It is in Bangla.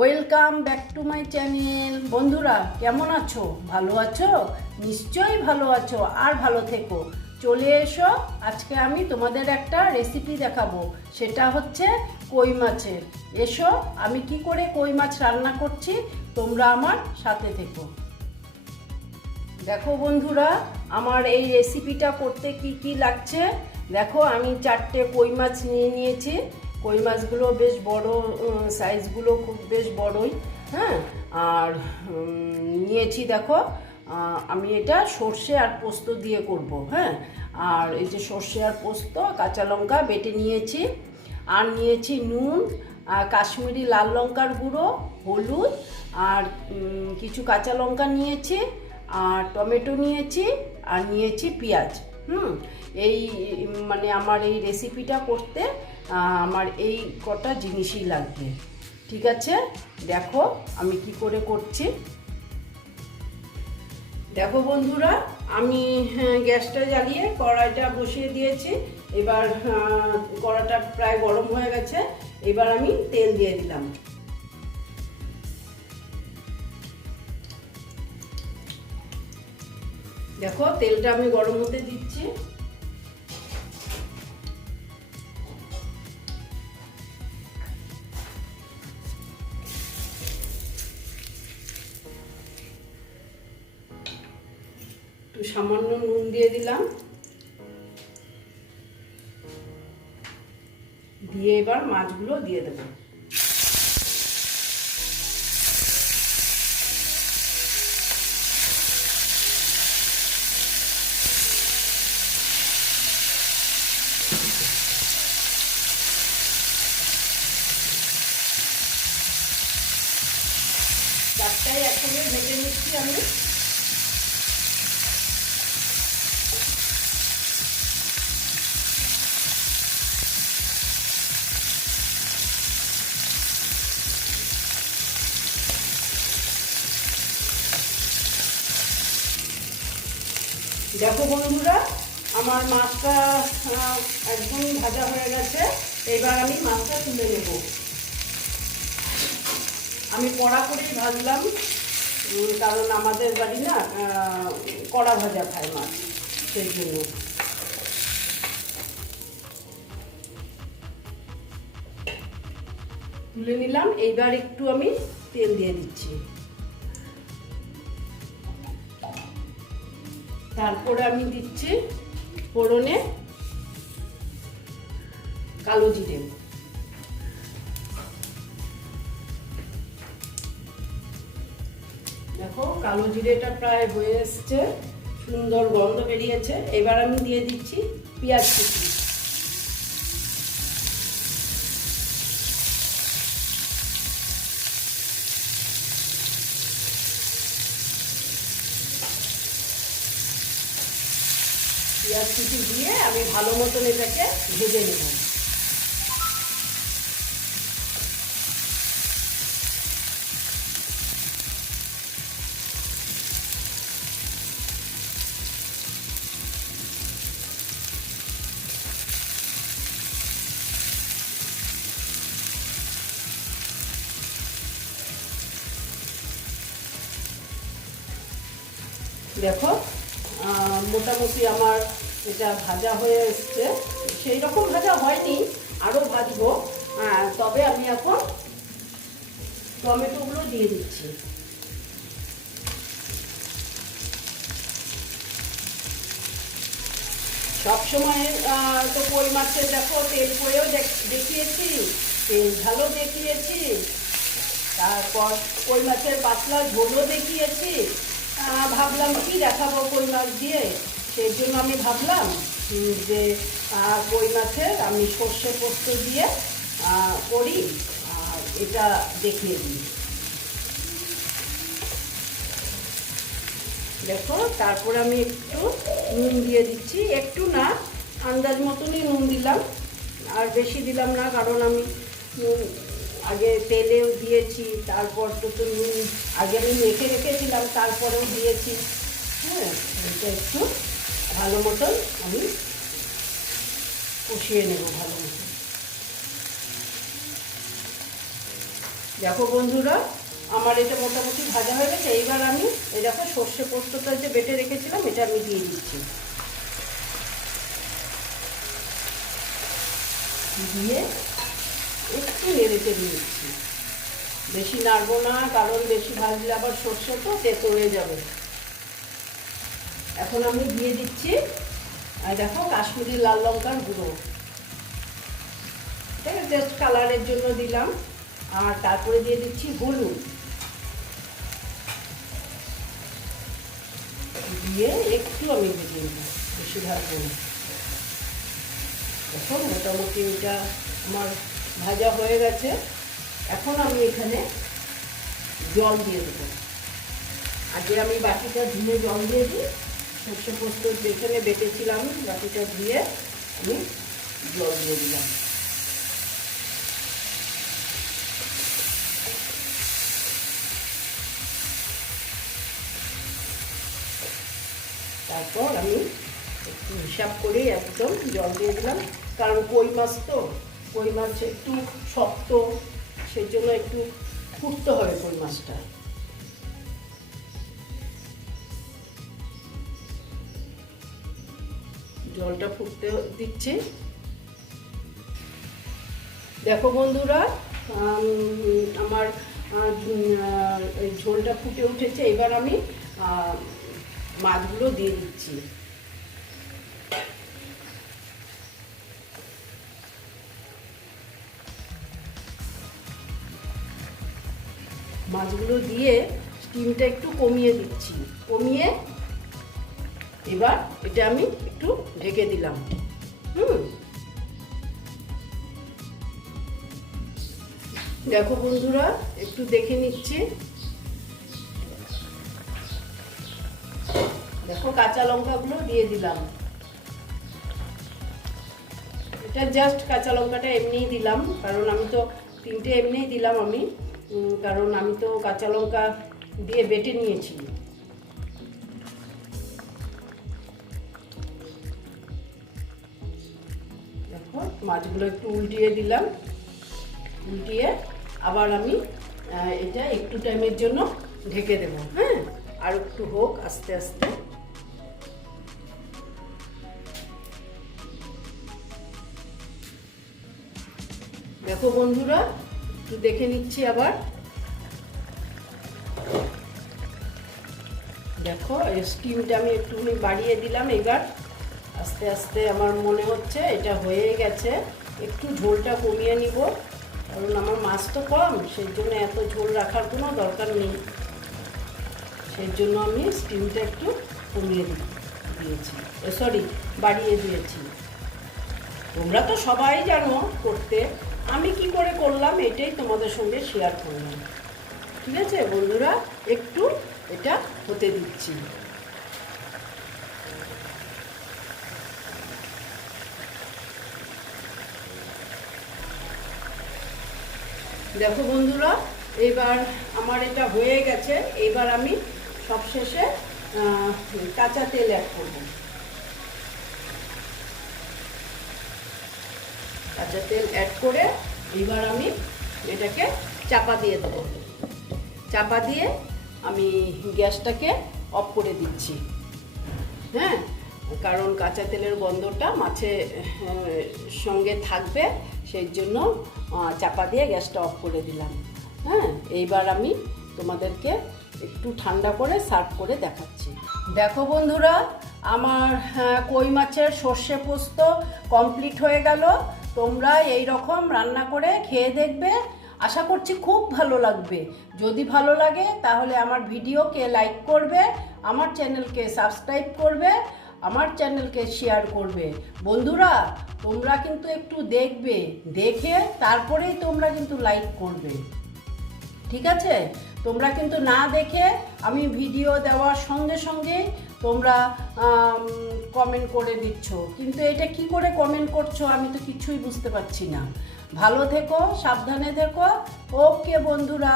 Welcome back to my channel বন্ধুরা, কেমন আছো? ভালো আছো? নিশ্চয়ই ভালো আছো আর ভালো থেকো। চলে এসো, আজকে আমি তোমাদের একটা রেসিপি দেখাবো। সেটা হচ্ছে কই মাছের। এসো, আমি কি করে কই মাছ রান্না করছি, তোমরা আমার সাথে থেকো। দেখো বন্ধুরা, আমার এই রেসিপিটা করতে কি কি লাগছে? দেখো, আমি চারটে কই মাছ নিয়ে নিয়েছি। কই মাছগুলো বেশ বড় সাইজগুলো খুব বেশ বড়ই হ্যাঁ? আর নিয়েছি দেখো আমি এটা সর্ষে আর পোস্ত দিয়ে করব হ্যাঁ? আর এই যে সর্ষে আর পোস্ত, কাঁচা লঙ্কা বেটে নিয়েছি। আর নিয়েছি নুন কাশ্মীরি লাল লঙ্কার গুঁড়ো, হলুদ, আর কিছু কাঁচা লঙ্কা নিয়েছি, আর টমেটো নিয়েছি, আর নিয়েছি পেঁয়াজ, হুম? এই মানে আমার এই রেসিপিটা করতে আমার এই কটা জিনিসই লাগবে। ঠিক আছে? দেখো আমি কি করে করছি। দেখো বন্ধুরা আমি হ্যাঁ, গ্যাসটা জ্বালিয়ে কড়াইটা বসিয়ে দিয়েছি। এবার কড়াটা প্রায় গরম হয়ে গেছে। এবার আমি তেল দিয়ে দিলাম। দেখো তেলটা আমি গরম হতে দিচ্ছি। একটু সামান্য নুন দিয়ে দিলাম। দিয়ে এবার মাছগুলো দিয়ে দেবো। চারটায় একসঙ্গে ভেজে নিচ্ছি আমি। দেখো বন্ধুরা, আমার মাছটা একদম ভাজা হয়ে গেছে। এবার আমি মাছটা তুলে নেব। আমি কড়া করেই ভাজলাম কারণ আমাদের বাড়ি না কড়া ভাজা খায় মাছ, সেই জন্য। তুলে নিলাম, এইবার একটু আমি তেল দিয়ে দিচ্ছি। তারপরে আমি দিচ্ছি ফোড়নে কালো জিরে। দেখো, কালো জিরেটা প্রায় হয়ে এসছে, সুন্দর গন্ধ বেরিয়েছে। এবার আমি দিয়ে দিচ্ছি পেঁয়াজ কুচি। পেঁয়াজ কুচি দিয়ে আমি ভালো মতন এটাকে ভেজে নেব। দেখো মোটামুটি আমার এটা ভাজা হয়ে এসছে, সেই রকম ভাজা হয়নি আরও ভাজবো। তবে আমি এখন টমেটোগুলো দিয়ে দিচ্ছি। সবসময় তো কই মাছের দেখো, তেল পরেও দেখ- দেখিয়েছি, তেল ঝালও দেখিয়েছি, তারপর কই মাছের পাতলা ঝোলও দেখিয়েছি। ভাবলাম কি দেখাবো কই মাছ দিয়ে? সেই জন্য আমি ভাবলাম যে কই মাছের আমি সর্ষে পোস্ত দিয়ে করি, আর এটা দেখিয়ে দিই। দেখো, তারপর আমি একটু নুন দিয়ে দিচ্ছি। একটু না, আন্দাজ মতনই নুন দিলাম। আর বেশি দিলাম না, কারণ আমি নুন আগে তেলেও দিয়েছি, তারপর তো তো নুন, আগে আমি মেখে রেখেছিলাম, তারপরেও দিয়েছি। হ্যাঁ এটা একটু ভালো মতন আমি কষিয়ে নেব ভালো মতন। দেখো বন্ধুরা, আমার এটা মোটামুটি ভাজা হয়ে গেছে। এইবার আমি এই দেখো সর্ষে পোস্তটা যে বেটে রেখেছিলাম, এটা আমি দিয়ে দিচ্ছি। দিয়ে একটু নেড়েতে দিচ্ছি বেশি নাড়বো না, কারণ বেশি ভাজলে আবার সর্ষে তো তেতো হয়ে যাবে। এখন আমি দিয়ে দিচ্ছি। আর দেখো কাশ্মীরি লাল লঙ্কার গুঁড়ো। ঠিক আছে জাস্ট কালারের জন্য দিলাম। আর তারপরে দিয়ে দিচ্ছি হলুদ। দিয়ে একটু আমি ভেজে নেব বেশি ভাজবো এখন মোটামুটি এটা আমার ভাজা হয়ে গেছে। এখন আমি এখানে জল দিয়ে দেবো। আগে আমি বাটিটা ধুয়ে জল দিয়ে দিই। সর্ষে পোস্ত যেখানে বেটেছিলাম, বাটিটা ধুয়ে আমি জল দিয়ে দিলাম। তারপর আমি একটু হিসাব করে একদম জল দিয়ে দিলাম। কারণ কই মাছ তো? কই মাছ একটু শক্ত সেই জন্য একটু ফুটতে হবে কই মাছটা। জলটা ফুটতে দিচ্ছি। দেখো বন্ধুরা আমার ঝোলটা ফুটে উঠেছে। এবার আমি মাছগুলো দিয়ে দিচ্ছি। মাছগুলো দিয়ে স্টিমটা একটু কমিয়ে দিচ্ছি। কমিয়ে এবার এটা আমি একটু ঢেকে দিলাম। হুম। দেখো বন্ধুরা, একটু দেখে নিচ্ছি। দেখো কাঁচা লঙ্কাগুলো দিয়ে দিলাম। এটা জাস্ট কাঁচা লঙ্কাটা এমনিই দিলাম, কারণ আমি তো তিনটে এমনিই দিলাম আমি। কারণ আমি তো কাঁচা লঙ্কা দিয়ে বেটে নিয়েছি। মাছগুলো একটু উল্টিয়ে দিলাম। উল্টিয়ে আবার আমি এটা একটু টাইমের জন্য ঢেকে দেবো হ্যাঁ? আর একটু হোক আস্তে আস্তে। দেখো বন্ধুরা, একটু দেখে নিচ্ছি আবার। দেখো স্টিমটা আমি একটুখানি বাড়িয়ে দিলাম এবার। আস্তে আস্তে আমার মনে হচ্ছে এটা হয়ে গেছে। একটু ঝোলটা কমিয়ে নিব। কারণ আমার মাছ তো কম সেই জন্য এত ঝোল রাখার কোনো দরকার নেই। সেই জন্য আমি স্টিমটা একটু কমিয়ে দিয়েছি। সরি বাড়িয়ে দিয়েছি। তোমরা তো সবাই জানো করতে। আমি কি করে করলাম এটাই তোমাদের সঙ্গে শেয়ার করলাম। ঠিক আছে বন্ধুরা? একটু এটা হতে দিচ্ছি। দেখো বন্ধুরা, এবার আমার এটা হয়ে গেছে, এবার আমি সবশেষে কাঁচা তেল অ্যাড করব। কাঁচা তেল অ্যাড করে এবার আমি এটাকে চাপা দিয়ে দেবো। চাপা দিয়ে আমি গ্যাসটাকে অফ করে দিচ্ছি। হ্যাঁ? কারণ কাঁচা তেলের গন্ধটা মাছে সঙ্গে থাকবে সেই জন্য চাপা দিয়ে গ্যাসটা অফ করে দিলাম। হ্যাঁ এইবার আমি তোমাদেরকে একটু ঠান্ডা করে সার্ভ করে দেখাচ্ছি। দেখো বন্ধুরা আমার আহ, কই মাছের সর্ষে পোস্ত কমপ্লিট হয়ে গেল। তোমরা এই রকম রান্না করে খেয়ে দেখবে। আশা করছি খুব ভালো লাগবে। যদি ভালো লাগে তাহলে আমার ভিডিওকে লাইক করবে আমার চ্যানেলকে সাবস্ক্রাইব করবে আমার চ্যানেলকে শেয়ার করবে। বন্ধুরা, তোমরা কিন্তু একটু দেখবে, দেখে তারপরেই তোমরা কিন্তু লাইক করবে। ঠিক আছে? তোমরা কিন্তু না দেখে আমি ভিডিও দেওয়ার সঙ্গে সঙ্গে তোমরা কমেন্ট করে দিচ্ছ। কিন্তু এটা কি করে কমেন্ট করছ আমি তো কিছুই বুঝতে পারছি না। ভালো থেকো, সাবধানে থেকো। ওকে বন্ধুরা।